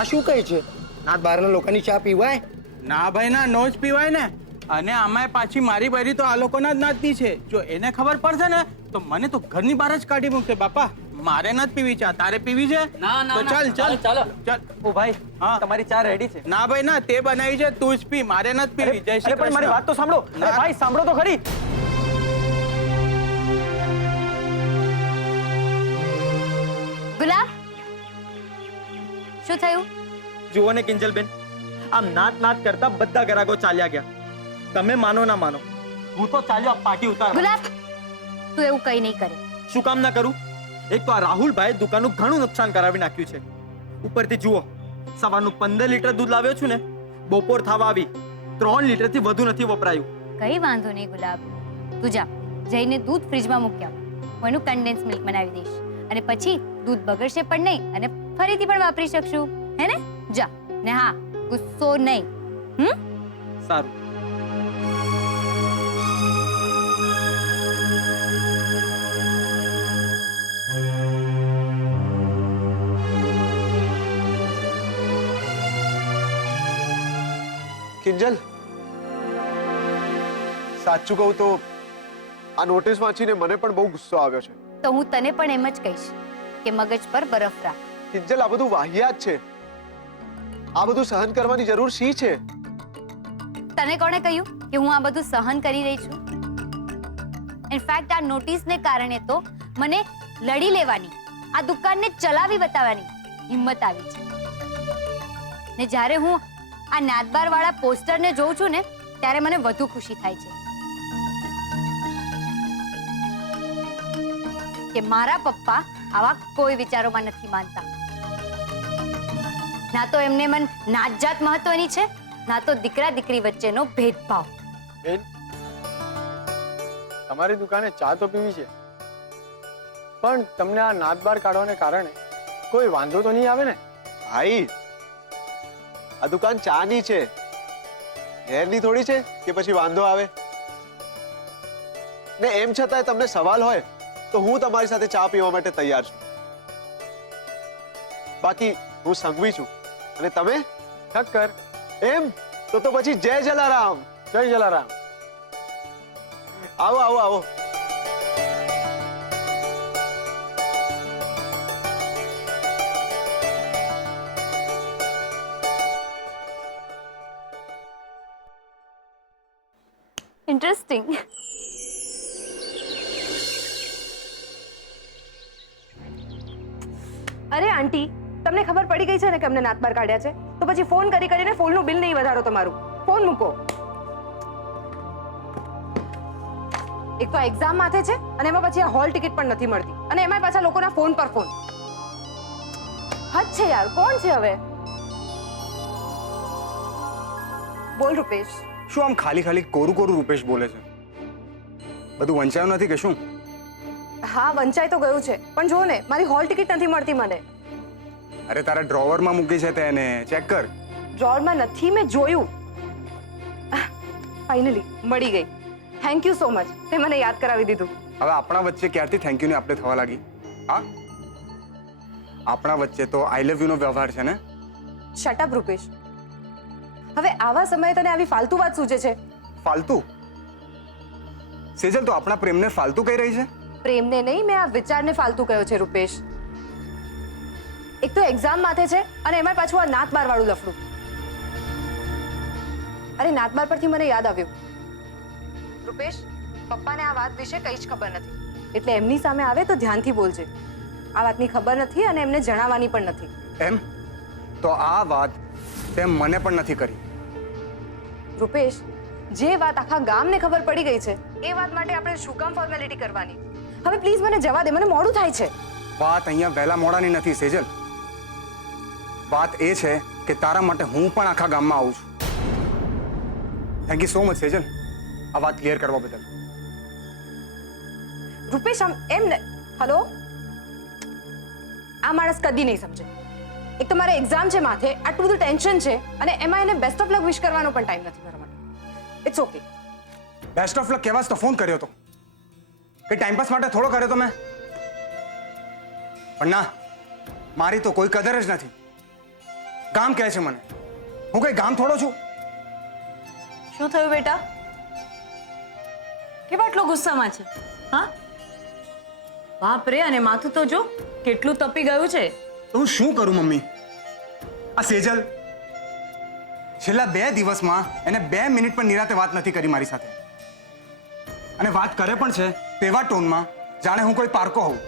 આ શું કહે છે? નાત બહારના લોકોની ચા પીવાય? ના ભાઈ ના, નો જ પીવાય ને. અને આમાંય પાછી મારી બૈરી તો આ લોકોના જ નાતની છે. જો એને ખબર પડશે ને તો મને તો ઘરની બહાર જ કાઢી મૂકશે. બાપા મારે નથી પીવી ચા, તારે પીવી છે? ના ના તો ચાલ ચાલ ચાલો ચાલ. ઓ ભાઈ, હા. તમારી ચા રેડી છે. ના ભાઈ ના, તે બનાવી છે તું જ પી, મારે નથી પીવી. જય શ્રી પણ મારી વાત તો સાંભળો. ના. ભાઈ સાંભળો તો ખરી. ગુલાબ, શું થયું? જુઓ ને કિંજલબેન, આમ નાત નાત કરતા બધા ગ્રાહકો ચાલ્યા ગયા. તમે માનો ના માનો, હું તો ચાલ્યો આ પાર્ટી ઉતાર. ગુલાબ, તું એવું કઈ નહીં કરે. શું કામ ના કરું? એક તો આ રાહુલભાઈ દુકાનનું ઘણું નુકસાન કરાવી નાખ્યું છે. ઉપરથી જુઓ, સવારનું 15 લીટર દૂધ લાવ્યો છું ને, બપોર થવા આવી 3 લીટરથી વધુ નથી વપરાયું. કઈ વાંધો નહીં ગુલાબ, તું જા જઈને દૂધ ફ્રીજમાં મૂકી આવ. હું એનું કન્ડેન્સ મિલ્ક બનાવી દઈશ અને પછી દૂધ બગડશે પણ નહીં અને ફરીથી પણ વાપરી શકશું. હે ને? જા. ને હા, ગુસ્સો નહીં. સારું. કિંજલ, સાચું કહું તો આ નોટિસ વાંચીને મને પણ બહુ ગુસ્સો આવ્યો છે. તો હું તને પણ એમ જ કહીશ કે મગજ પર બરફ રાખ. કિંજલ, આ બધું વાહિયાત છે. આ બધું સહન કરવાની જરૂર શી છે? તને કોણે કહ્યું કે હું આ બધું સહન કરી રહી છું? ઇનફેક્ટ આ નોટિસને કારણે તો મને લડી લેવાની, આ દુકાનને ચલાવી બતાવવાની હિંમત આવી છે. ને જ્યારે હું આ નાદબાર વાળા પોસ્ટરને જોઉં છું ને ત્યારે મને વધુ ખુશી થાય છે કે મારા પપ્પા આવા કોઈ વિચારોમાં નથી માનતા. ના તો એમને મન નાતજાત મહત્વની છે, ના તો દીકરા દીકરી વચ્ચેનો ભેદભાવ. બેન, તમારી દુકાને ચા તો પીવી છે, પણ તમને આ નાત બાર કાઢવાને કારણે કોઈ વાંધો તો નહીં આવે ને? ભાઈ, આ દુકાન ચાની છે, ઘેરની થોડી છે કે પછી વાંધો આવે. ને એમ છતાંય તમને સવાલ હોય તો હું તમારી સાથે ચા પીવા માટે તૈયાર છું. બાકી હું સંઘવી છું અને તમે ઠક્કર. એમ તો પછી જય જલારામ. જય જલારામ. આવો આવો આવો. ઇન્ટરેસ્ટિંગ. અરે આંટી, તમને ખબર પડી ગઈ છે ને કે અમને નાત બાર કાઢ્યા છે, તો પછી ફોન કરી કરીને ફોનનું બિલ નહીં વધારો તમારું. ફોન મૂકો. એક તો એક્ઝામ માથે છે અને એમાં પછી આ હોલ ટિકિટ પણ નથી મળતી અને એમાં પાછા લોકોના ફોન પર ફોન. હદ છે યાર. કોણ છે હવે? બોલ રૂપેશ. શું આમ ખાલી ખાલી કોરું કોરું રૂપેશ બોલે છે? બધું વંચાયું નથી કે શું? હા, વંચાઈ તો ગયું છે, પણ જો ને મારી હોલ ટિકિટ નથી મળતી મને. અરે તારા ડ્રોવરમાં મૂકી છે તેને ચેક કર. ડ્રોરમાં નથી, મેં જોયું. ફાઇનલી મળી ગઈ. થેન્ક યુ સો મચ, તે મને યાદ કરાવી દીધું. હવે આપણા વચ્ચે ક્યારથી થેન્ક યુ ની આપણે થવા લાગી? હા, આપણા વચ્ચે તો આઈ લવ યુ નો વ્યવહાર છે ને. Shut up Rupesh. હવે આવા સમયે તને આવી ફાલતુ વાત સૂજે છે? ફાલતુ? સેજલ, તો આપણા પ્રેમને ફાલતુ કહી રહી છે? પ્રેમને નહીં, મેં આ વિચારને ફાલતુ કહ્યો છે રૂપેશ. એક તો એક્ઝામ માથે છે અને એમાં પાછું આ નાત બાર વાળું લફડું. અરે નાત બાર પરથી મને યાદ આવ્યું, રૂપેશ, પપ્પાને આ વાત વિશે કંઈ જ ખબર નથી, એટલે એમની સામે આવે તો ધ્યાનથી બોલજે. આ વાતની ખબર નથી અને એમને જણાવવાની પણ નથી. એમ? તો આ વાત તે મને પણ નથી કરી. રૂપેશ, જે વાત આખા ગામને ખબર પડી ગઈ છે એ વાત માટે આપણે શું કામ ફોર્મેલિટી કરવાની? હવે પ્લીઝ મને જવા દે, મને મોડું થાય છે. વાત અહીંયા વહેલા મોડાની નથી સેજલ. વાત એ છે કે તારા માટે હું પણ આખા ગામમાં આવું છું. Thank you so much Sejal, આ વાત ક્લિયર કરવા બદલ. રૂપેશ, આમ એમ ને. હલો, આ માણસ કદી નહીં સમજે. એક તો મારે એક્ઝામ છે માથે, આટલું બધું ટેન્શન છે અને એમાં એને બેસ્ટ ઓફ લક વિશ કરવાનો પણ ટાઈમ નથી મારા માટે. It's okay. Best of luck કહેવા જ તો ફોન કર્યો હતો, કે ટાઈમપાસ માટે થોડો કર્યો તો મેં. પણ ના, મારી તો કોઈ કદર જ નથી. ગામ કહે છે મને. હું કઈ ગામ થોડો છું? શું થયું બેટા? કેવા આટલો ગુસ્સામાં છે? હા, બાપ રે, અને માથું તો જો કેટલું તપી ગયું છે. તો હું શું કરું મમ્મી? આ સેજલ છેલ્લા 2 દિવસમાં એને 2 મિનિટ પણ નિરાતે વાત નથી કરી મારી સાથે. અને વાત કરે પણ છે તેવા ટોનમાં જાણે હું કોઈ પારકો હોઉં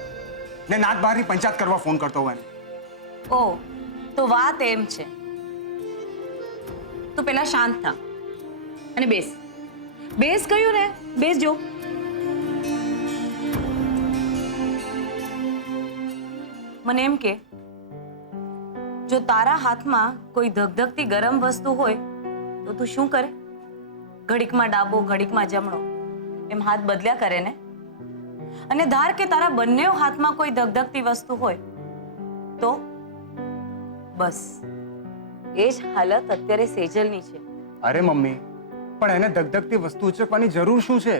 ને નાત બહારની પંચાયત કરવા ફોન કરતો હોય એને. ઓ, તો વાત એમ છે. તું પેલા શાંત થા અને બેસ. બેસ કહ્યું ને, બેસજો. મને એમ કે જો તારા હાથમાં કોઈ ધગધગતી ગરમ વસ્તુ હોય તો તું શું કરે? ઘડીકમાં ડાબો ઘડીકમાં જમણો એમ હાથ બદલ્યા કરે ને. અને ધાર કે તારા બંને હાથમાં કોઈ ધગધગતી વસ્તુ હોય તો બસ એ જ હાલત અત્યારે સેજલની છે. અરે મમ્મી, પણ એને ધગધગતી વસ્તુ ઉચકવાની જરૂર શું છે?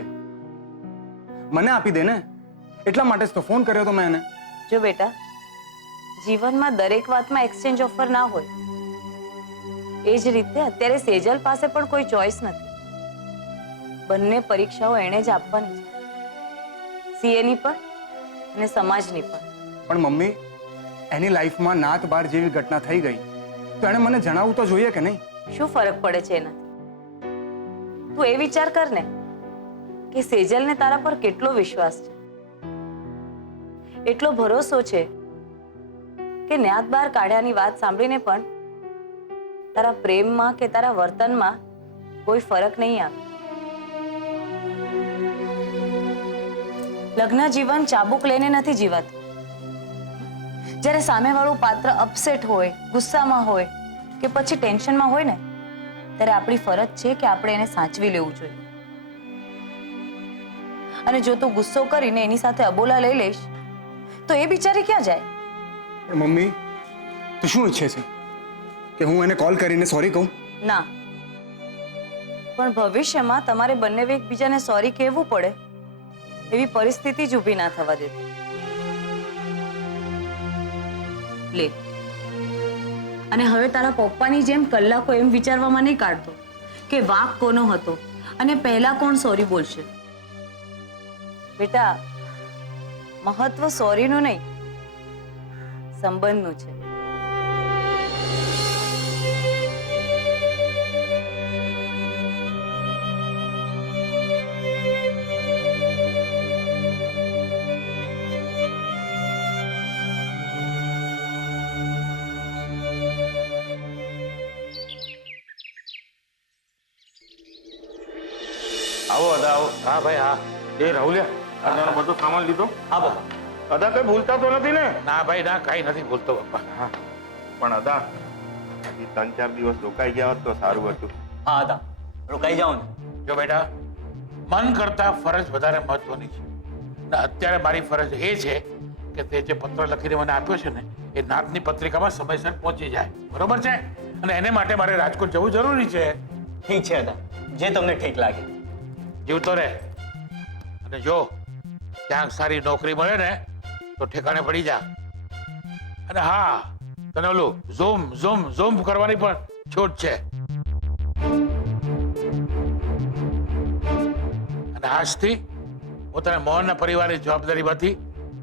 મને આપી દે ને. એટલા માટે જ તો ફોન કર્યો તો મેં એને. જો બેટા, જીવનમાં દરેક વાતમાં એક્સચેન્જ ઓફર ના હોય. એ જ રીતે અત્યારે સેજલ પાસે પણ કોઈ ચોઈસ નથી. બંને પરીક્ષાઓ એણે જ આપવાની છે, સીએની પણ અને સમાજની પણ. પણ મમ્મી, એની લાઈફમાં નાત બાર જેવી ઘટના થઈ ગઈ તો એણે મને જણાવવું તો જોઈએ કે નહીં? શું ફરક પડે છે એનાથી? તું એ વિચાર કર ને કે સેજલને તારા પર કેટલો વિશ્વાસ છે, એટલો ભરોસો છે કે ન્યાત બહાર કાઢ્યાની વાત સાંભળીને પણ તારા પ્રેમમાં કે તારા વર્તનમાં કોઈ ફરક નહીં આવે. લગ્ન જીવન ચાબુક લઈને નથી જીવાતું. જ્યારે સામેવાળું પાત્ર અપસેટ હોય, ગુસ્સામાં હોય કે પછી ટેન્શનમાં હોય ને, ત્યારે આપણી ફરજ છે કે આપણે એને સાચવી લેવું જોઈએ. અને જો તું ગુસ્સો કરીને એની સાથે અબોલા લઈ લઈશ તો એ બિચારી ક્યાં જાય? પણ મમ્મી, તું શું ઈચ્છે છે કે હું એને કોલ કરીને સોરી કહું? ના, પણ ભવિષ્યમાં તમારે બંને એકબીજાને સોરી કહેવું પડે એવી પરિસ્થિતિ જ ઊભી ના થવા દેતી. લે, અને હવે તારા પપ્પાની જેમ કલાકો એમ વિચારવામાં નહીં કાઢતો કે વાંક કોનો હતો અને પહેલા કોણ સોરી બોલશે. બેટા, મહત્વ સોરીનું નહીં, સંબંધનું છે. આવો અદા આવો. હા ભાઈ હા. એ રાહુલિયા, અદાનો બધો સામાન લીધો? હા બાપા. અદા કઈ ભૂલતા તો નથી ને? ના ભાઈ ના, કઈ નથી ભૂલતો બાપા. હા, પણ અદા હજી 3-4 દિવસ રોકાઈ ગયા હોત તો સારું હતું. હા અદા, રોકાઈ જાઓ ને. જો બેટા, મન કરતા ફરજ વધારે મહત્વની છે. ને અત્યારે મારી ફરજ એ છે કે તે જે પત્ર લખીને મને આપ્યો છે ને, એ નાતની પત્રિકામાં સમયસર પહોંચી જાય. બરોબર છે? અને એને માટે મારે રાજકોટ જવું જરૂરી છે. ઠીક છે અદા, જે તમને ઠીક લાગે. જીવતો રહે. અને જો ક્યાંક સારી નોકરી મળે ને તો ઠેકાણે પડી જા. અને હા, તને ઓલું ઝૂમ કરવાની પણ છૂટ છે. અને આજથી હું તને મોહનના પરિવારની જવાબદારીમાંથી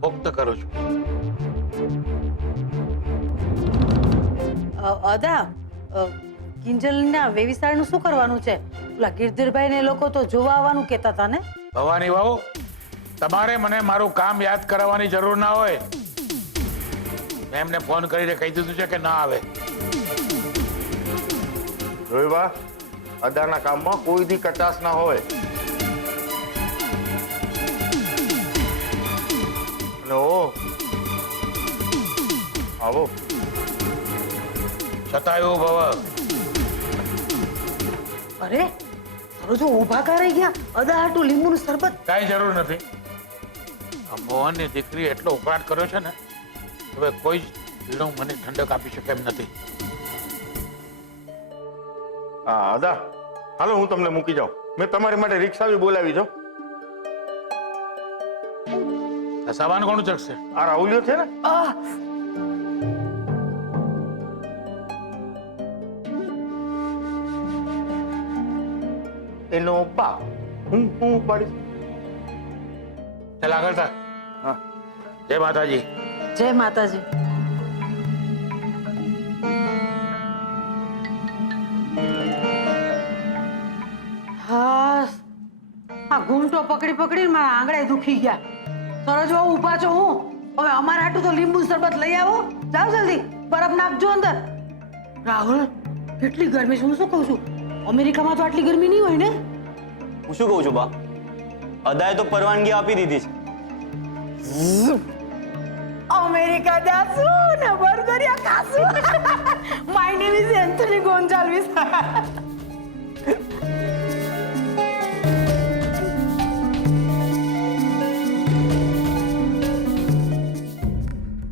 મુક્ત કરું છું. અદા, કિંજલના વેવિસાળનું શું કરવાનું છે? ઓલા ગિરધરભાઈ ને લોકો તો જોવા આવવાનું કહેતા હતા ને? ભવાની વહુ, તમારે મને મારું કામ યાદ કરાવવાની જરૂર ના હોય. મેં એમને ફોન કરીને કહી દીધું છે કે ના આવે. જોઈ બા, અદાના કામમાં કોઈ દી કચાશ ના હોય. અને ઓ આવો છતાંય ભવ. અરે સરોજો ઊભા કા રહી ગયા? અદા હાટુ લીંબુનું શરબત. કાંઈ જરૂર નથી. આ મોહનની દીકરી એટલો ઉકળાટ કર્યો છે ને, હવે કોઈ જ પીણું મને ઠંડક આપી શકે એમ નથી. હા અદા, હાલો હું તમને મૂકી જાઉં. મેં તમારી માટે રિક્ષા બી બોલાવી છો. સામાન કોણ ચકશે? આ રાહુલિયો છે ને. એનો બાપ. હું ઉપાડીશ. ચાલ આગળ થા. હા. જય માતાજી. જય માતાજી. હા, આ ઘૂંટો પકડી પકડીને મારા આંગળે દુખી ગયા. સરોજવા ઊભા છો હું. હવે અમારા હાટું તો લીંબુ શરબત લઈ આવો. જાઓ જલ્દી, બરફ નાખજો અંદર. રાહુલ, કેટલી ગરમી છે. હું શું કહું છું, અમેરિકામાં તો આટલી ગરમી નહીં હોય ને? હું શું કહું છું બા, અદાએ તો પરવાનગી આપી દીધી છે. અમેરિકા જાશું ને બર્ગરિયા ખાશું. My name is Anthony Gonsalves.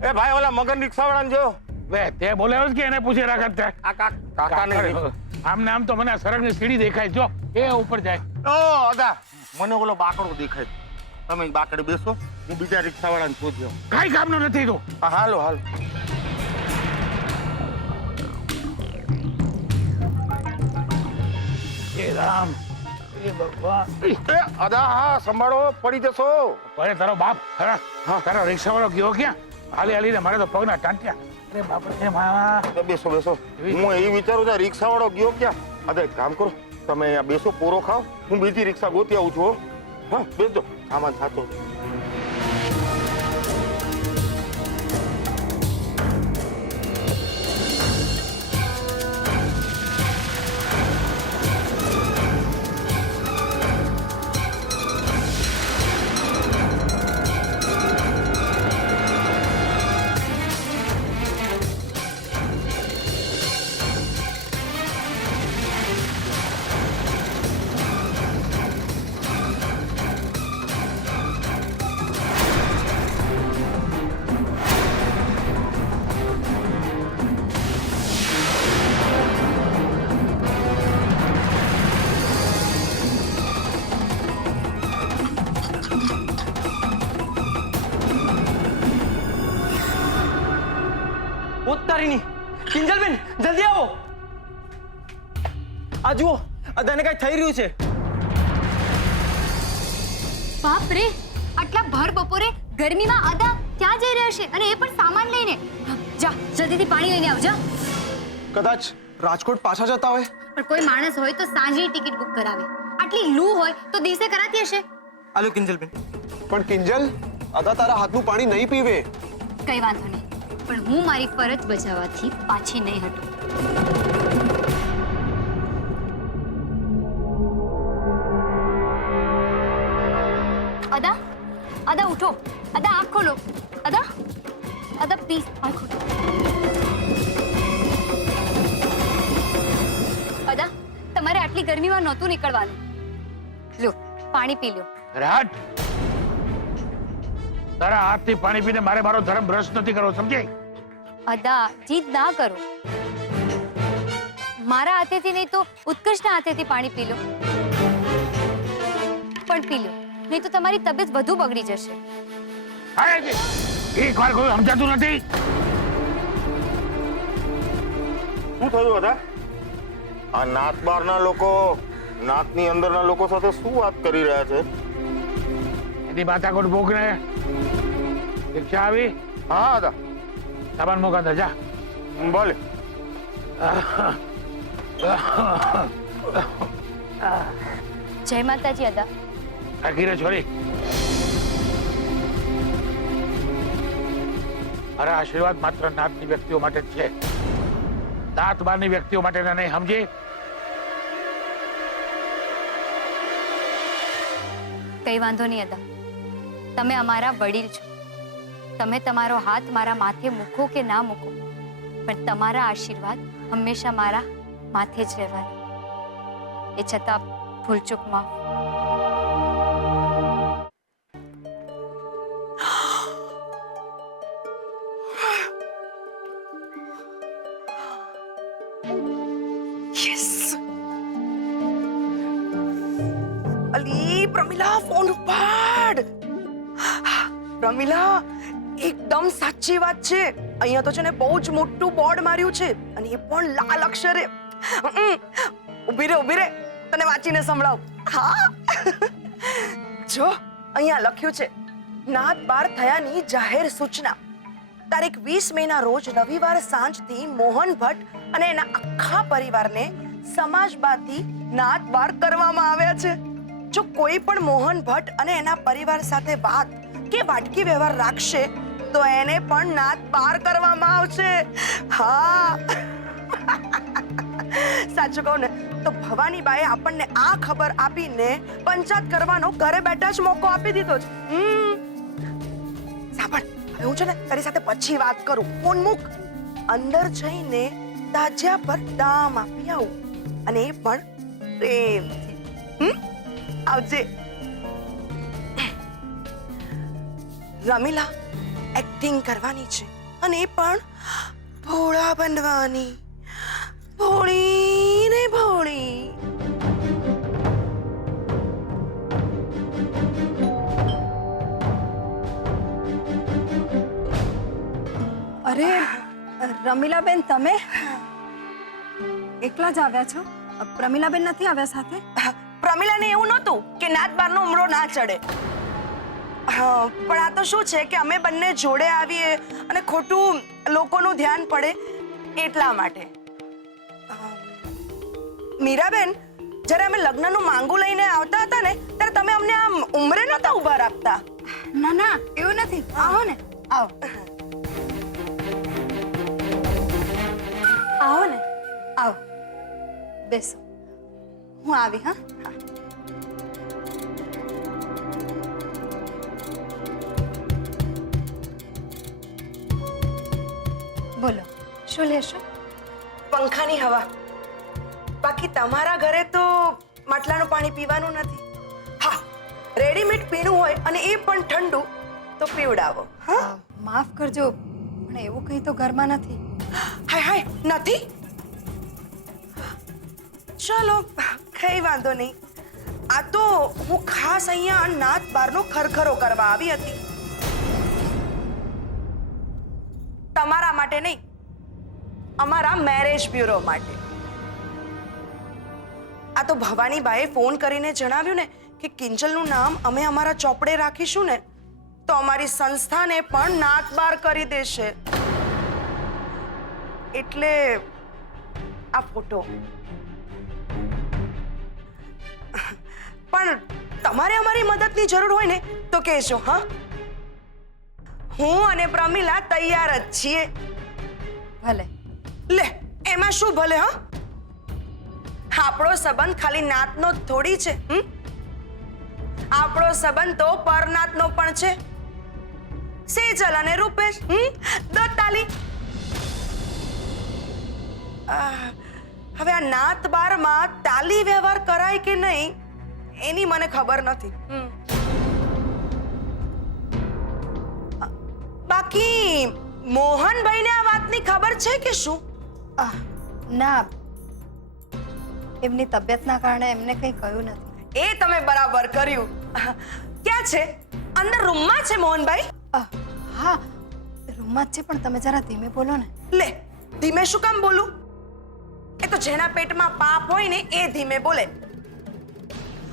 એ ભાઈ ઓલા મગન રિક્ષાવાળાને જો. વે તે બોલાવ્યો કે એને પૂછે રાખત તે. આ કાકાને આમ ને આમ તો મને સરગની સીડી દેખાય જો એ ઉપર જાય. ઓ અદા મને ઓલો બાકડો દેખાય. તમે બાકડે બેસો, હું બીજા રિક્ષાવાળાને શોધ્યો. કાઈ કામનો નથી તો. હાલો હાલો. એ રામ, એ ભગવાન. એ અદા હા સંભાળો, પડી જશો. અરે તારો બાપ ખરા. હા તારો રિક્ષાવાળો ગયો ક્યાં? હાલી હાલીને મારે તો પગના ટાંટ્યા. અરે બાપ રે મા. બેસો બેસો. હું એ વિચારું છું રિક્ષાવાળો ગયો ક્યાં? અદા એક કામ કરો, તમે અહીંયા બેસો, પોરો ખાઓ, હું બીજી રિક્ષા ગોતી આવું છું. હા બેસો, સામાન સાચો. તારીની કિંજલબેન જલ્દી આવો. આ જુઓ, અદાને કઈ થઈ રહ્યું છે. બાપ રે, આટલા ભર બપોરે ગરમીમાં અદા ક્યાં જઈ રહ્યા છે? અને એ પણ સામાન લઈને. જા જલ્દીથી પાણી લઈને આવજા. કદાચ રાજકોટ પાછા જતા હોય. પણ કોઈ માણસ હોય તો સાંજની ટિકિટ બુક કરાવે. આટલી લૂ હોય તો દિવસે કરાતી હશે. આલો કિંજલબેન. પણ કિંજલ, અદા તારા હાથનું પાણી નહીં પીવે. કઈ વાંધો નહીં, પણ હું મારી ફરજ બજાવવાથી પાછી નહીં હટું. અદા, અદા ઉઠો. અદા આંખ ખોલો. અદા, અદા પ્લીઝ આંખ ખોલો. અદા, તમારે આટલી ગરમીમાં નહોતું નીકળવાનું. લો પાણી પી લો. રાટ તારા હાથથી પાણી પીને મારે મારો ધર્મ ભ્રષ્ટ નથી કરવો, સમજાય? અદા જીદ ના કરો. મારા હાથેથી નહીં તો ઉત્કર્ષના હાથેથી પાણી પી લો. પણ પી લો, નહીં તો તમારી તબિયત વધુ બગડી જશે. એક વાર કોઈ સમજાતું નથી. શું થયું હતા? આ નાત બહારના લોકો નાતની અંદરના લોકો સાથે શું વાત કરી રહ્યા છે? એની માથાકોટ ભોગને રિક્ષા આવી. હા હતા સામાન મોકા જા બોલે. જય માતાજી. અદા આખીરે છોરી, મારા આશીર્વાદ માત્ર નાતની વ્યક્તિઓ માટે જ છે, નાત બહારની વ્યક્તિઓ માટે નહીં, સમજી? કઈ વાંધો નહીં અદા, તમે અમારા વડીલ છો. તમે તમારો હાથ મારા માથે મૂકો કે ના મૂકો, પણ તમારા આશીર્વાદ હંમેશા મારા માથે જ રહેવાના. એ છતાં ભૂલચૂક માફ. અલી પ્રમિલા, ફોન ઉપાડ. પ્રમિલા, એકદમ સાચી વાત છે. અહીંયા તો છે ને બહુ જ મોટું બોર્ડ માર્યું છે, અને એ પણ લાલ અક્ષરે. ઊભી રે ઊભી રે, તને વાંચીને સંભળાવ. હા જો અહીંયા લખ્યું છે નાત બાર થયાની જાહેર સૂચના તારીખ 20 મેના રોજ રવિવાર સાંજથી મોહન ભટ્ટ અને એના આખા પરિવારને સમાજમાંથી નાત બાર કરવામાં આવ્યા છે. જો કોઈ પણ મોહન ભટ્ટ અને એના પરિવાર સાથે વાત કે વાટકી વ્યવહાર રાખશે તો એને પણ નાત બાર કરવામાં આવશે. હા સાચું કહું ને તો ભવાનીબાએ આપણને આ ખબર આપીને પંચાયત કરવાનો ઘરે બેઠા જ મોકો આપી દીધો છે. સાંભળ, હવે હું છે ને તારી સાથે પછી વાત કરું. ફોન મૂક. અંદર જઈને તાજિયા પર દામ આપી આવું અને એ પણ પ્રેમથી. આવજે. રમીલા એક્ટિંગ કરવાની છે અને એ પણ ભોળા બનવાની. ભોળી ને ભોળી. અરે રમીલાબેન, તમે એકલા જ આવ્યા છો? પ્રમીલાબેન નથી આવ્યા સાથે? પ્રમીલાને એવું નહોતું કે નાત બારનો ઉમરો ના ચડે. પણ આ તો શું છે કે અમે બંને જોડે આવીએ અને ખોટું લોકોનું ધ્યાન પડે એટલા માટે. મીરાબેન, જ્યારે અમે લગ્નનું માંગુ લઈને આવતા હતા ને ત્યારે તમે અમને આમ ઉંમરે નહોતા ઊભા રાખતા. ના ના, એવું નથી. આવો ને, આવો. આવો ને, આવો, બેસો. હું આવી. હા, બોલો, શું લેશો? પંખાની હવા. બાકી તમારા ઘરે તો માટલાનું પાણી પીવાનું નથી. હા, રેડીમેડ પીણું હોય અને એ પણ ઠંડુ તો પીવડાવો. હા, માફ કરજો, પણ એવું કંઈ તો ઘરમાં નથી. હાય હાય, નથી? ચલો, કઈ વાંધો નહીં. આ તો હું ખાસ અહીંયા નાત બારનો ખરખરો કરવા આવી હતી. તમારા માટે નહીં, અમારા મેરેજ બ્યુરો માટે. આ તો ભવાનીબાએ ફોન કરીને જણાવ્યું ને કે કિંજલનું નામ અમે અમારા ચોપડે રાખીશું ને તો અમારી સંસ્થાને પણ નાત બાર કરી દેશે. એટલે આ ફોટો. પણ તમારે અમારી મદદની જરૂર હોય ને તો કહેજો. હા, હું અને પ્રમીલા તૈયાર જ છીએ. ભલે. લે, એમાં શું ભલે? હા, આપણો સંબંધ ખાલી નાતનો જ થોડી છે. આપણો સંબંધ તો પરનાતનો પણ છે. સેજલ અને રૂપેશ. દો તાલી. હવે આ નાત બારમાં તાલી વ્યવહાર કરાય કે નહીં એની મને ખબર નથી. બાકી મોહનભાઈને આ વાતની ખબર છે કે શું? ના, એમની તબિયતના કારણે એમને કંઈ કહ્યું નથી. એ તમે બરાબર કર્યું. ક્યાં છે? અંદર રૂમમાં છે મોહનભાઈ? હા, રૂમમાં જ છે, પણ તમે જરા ધીમે બોલો ને. લે, ધીમે શું કામ બોલું? એ તો જેના પેટમાં પાપ હોય ને એ ધીમે બોલે.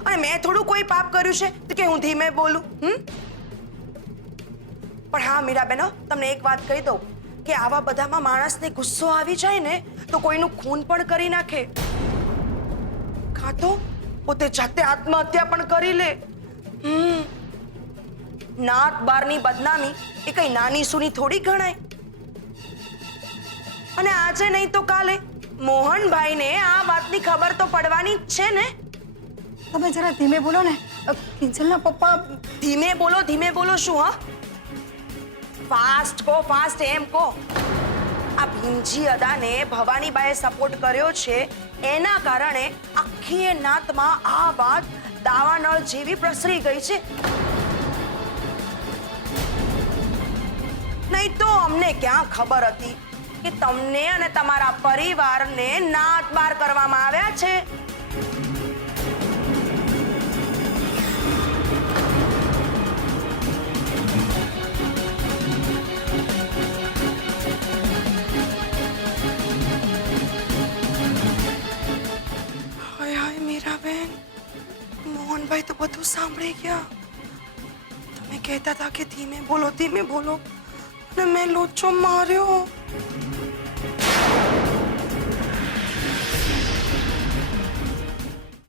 અને મેં થોડું કોઈ પાપ કર્યું છે તો કે હું ધીમે બોલું? પણ હા મીરાબેન, તમને એક વાત કહી દઉં કે આવા બધામાં માણસને ગુસ્સો આવી જાય ને તો કોઈનું ખૂન પણ કરી નાખે. કાં તો પોતે જાતે આત્મહત્યા પણ કરી લે. નાત બારની બદનામી એ કઈ નાની સૂની થોડી ગણાય. અને આજે નહીં તો કાલે મોહનભાઈને આ વાતની ખબર તો પડવાની જ છે ને. તમે જરા ધીમે બોલો ને. કિંજલના પપ્પા. ધીમે બોલો શું? હા, ફાસ્ટ કહો, ફાસ્ટ એમ કહો. આ ભીંજી અદાને ભવાનીબાએ સપોર્ટ કર્યો છે એના કારણે આખી નાતમાં આ વાત દાવાનળ જેવી પ્રસરી ગઈ છે. નહીં તો અમને ક્યાં ખબર હતી કે તમને અને તમારા પરિવારને નાત બાર કરવામાં આવ્યા છે. મોહનભાઈ તો બધું સાંભળી ગયા. તમે કહેતા હતા કે ધીમે બોલો અને મેં લોચો માર્યો.